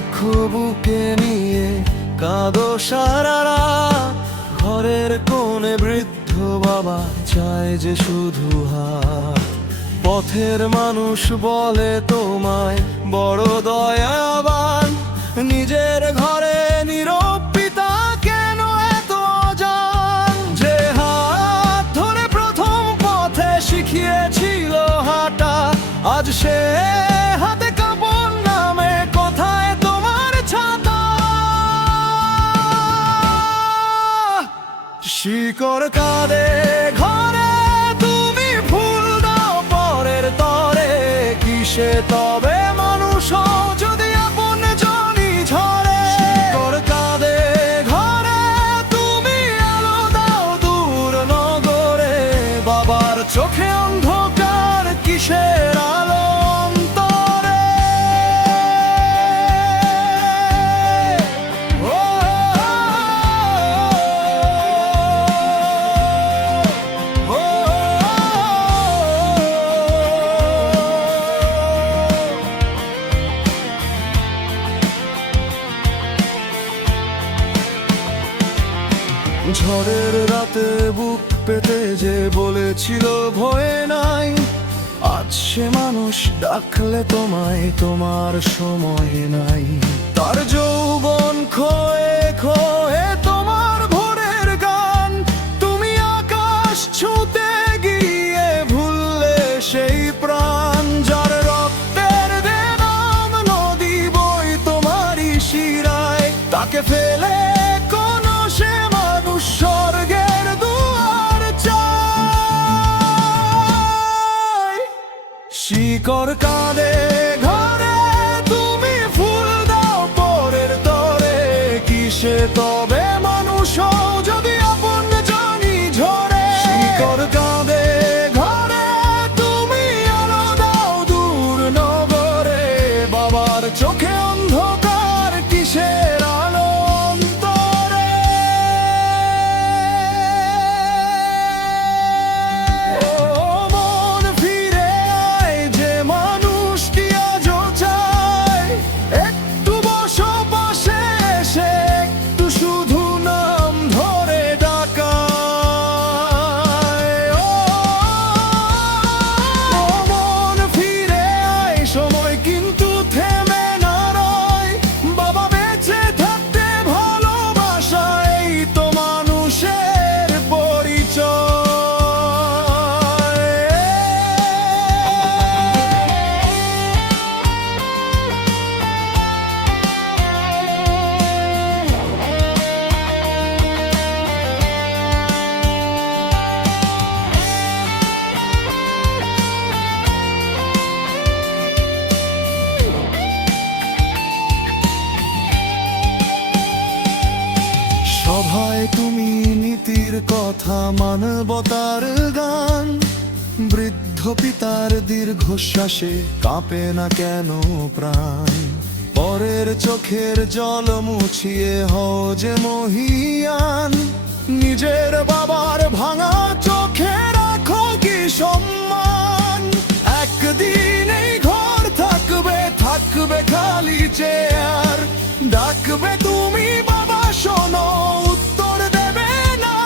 দুঃখ বুকে নিয়ে কাঁদো সারা রাত। ঘরের কোণে বৃদ্ধ বাবা চায় যে শুধু হাত। পথের মানুষ বলে তোমায় বড় দয়াবান, নিজের ঘরে নীরব পিতা কেন এত অজান। যে হাত ধরে প্রথম পথে শিখিয়েছিল হাঁটা, আজ সে হাতে কাপড় নামে কোথায় তোমার ছাতা। শিকড় কাঁদে ঘরে, তুমি ফুল দাও পরের তরে। কিসে তবে মানুষ যদি আপন জনই ঝরে। শিকড় কাঁদে ঘরে, তুমি আলো দাও দূর নগরে। বাবার চোখে অন্ধকার, কিসের আলো অন্তরে। ঝড়ের রাতে বুক পেতে যে বলেছিল ভয়ে নাই, আজ সে মানুষ ডাকলে তোমায় তোমার সময় নাই। তার যৌবন খোয়ে খোয়ে তোমার ভোরের গান, তুমি আকাশ ছুঁতে গিয়ে ভুললে সেই প্রাণ। যার রক্তের নাম নদী বই তোমারই শিরায়, তাকে ফেলে স্বর্গের দুয়ার চাই। শিকড় কাঁদে ঘরে, তুমি ফুল দাও পরের তরে। কিসে তবে মানুষ যদি আপন জানি ঝরে। শিকড় কাঁদে ঘরে, তুমি আলো দাও দূর নগরে। বাবার চোখে অন্ধকার, কিসের আলো অন্তরে। সভায় তুমি নীতির কথা, মানবতার গান। বৃদ্ধ পিতার দীর্ঘশ্বাসে কাঁপে না কেন প্রাণ। পরের চোখের জল মুছিয়ে হও যে মহিয়ান। নিজের বাবার ভাঙা চোখে রাখো কি সম্মান। একদিন এই ঘর থাকবে, থাকবে খালি চেয়ার। ডাকবে তুমি বাবা শোনো, উত্তর দেবে না।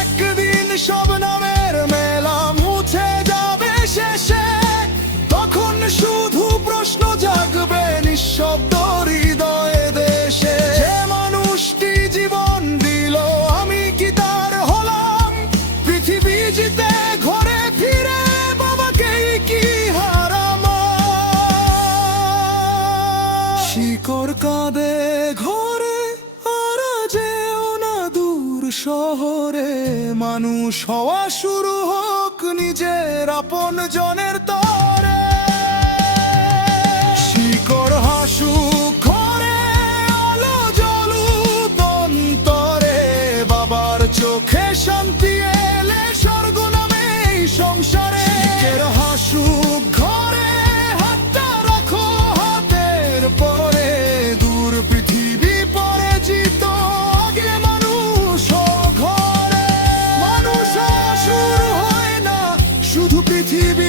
একদিন সব নামের মেলা মুছে যাবে শেষে, তখন শুধু প্রশ্ন জাগবে নিঃশব্দ হৃদয়ে দেশে। যে মানুষটি জীবন দিল, আমি কি তার হলাম? পৃথিবী জিতে ঘরে ফিরে বাবাকেই কি হারাম? শিকড় কাঁদে ঘরে, আর যেও না দূর শহরে। মানুষ হওয়া শুরু হোক নিজের আপন জনের তরে। শিকড় হাসুক ঘরে, আলো জ্বলুক অন্তরে। বাবার চোখে শান্তি এলে স্বর্গ নামে এই সংসারে। শিকড় হাসুক ঘরে, হাতটা রাখো হাতের পরে। দূর পৃথিবী পরে জিত, আগে মানুষ ঘরে। মানুষ শুরু হয় না শুধু পৃথিবী